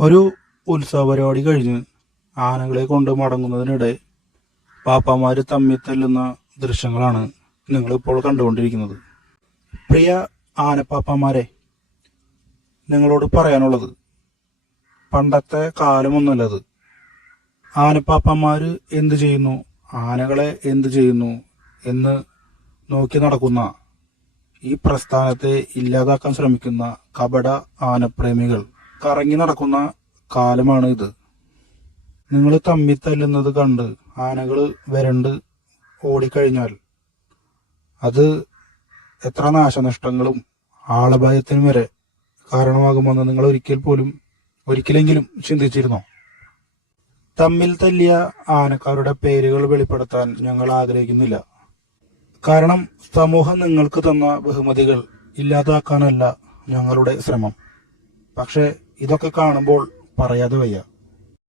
ഒരു ഉത്സവ പരിപാടി കഴിഞ്ഞ് ആനകളെ കൊണ്ട് മടങ്ങുന്നതിനിടെ പാപ്പാമാര് തമ്മിൽ തല്ലുന്ന ദൃശ്യങ്ങളാണ് നിങ്ങളിപ്പോൾ കണ്ടുകൊണ്ടിരിക്കുന്നത്. പ്രിയ ആനപ്പാപ്പാമാരെ നിങ്ങളോട് പറയാനുള്ളത് പണ്ടത്തെ കാലമൊന്നുമല്ലത് ആനപ്പാപ്പാമാര് എന്തു ചെയ്യുന്നു ആനകളെ എന്തു ചെയ്യുന്നു എന്ന് നോക്കി നടക്കുന്ന ഈ പ്രസ്ഥാനത്തെ ഇല്ലാതാക്കാൻ ശ്രമിക്കുന്ന കപട ആനപ്രേമികൾ കറങ്ങി നടക്കുന്ന കാലമാണ് ഇത്. നിങ്ങൾ തമ്മി തല്ലുന്നത് കണ്ട് ആനകൾ വരണ്ട് ഓടിക്കഴിഞ്ഞാൽ അത് എത്ര നാശനഷ്ടങ്ങളും ആളപായത്തിനും വരെ കാരണമാകുമെന്ന് നിങ്ങൾ ഒരിക്കൽ പോലും ഒരിക്കലെങ്കിലും ചിന്തിച്ചിരുന്നോ? തമ്മിൽ തല്ലിയ ആനക്കാരുടെ പേരുകൾ വെളിപ്പെടുത്താൻ ഞങ്ങൾ ആഗ്രഹിക്കുന്നില്ല. കാരണം സമൂഹം നിങ്ങൾക്ക് തന്ന ബഹുമതികൾ ഇല്ലാതാക്കാനല്ല ഞങ്ങളുടെ ശ്രമം. പക്ഷെ ഇതൊക്കെ കാണുമ്പോൾ പറയാതെ വയ്യ.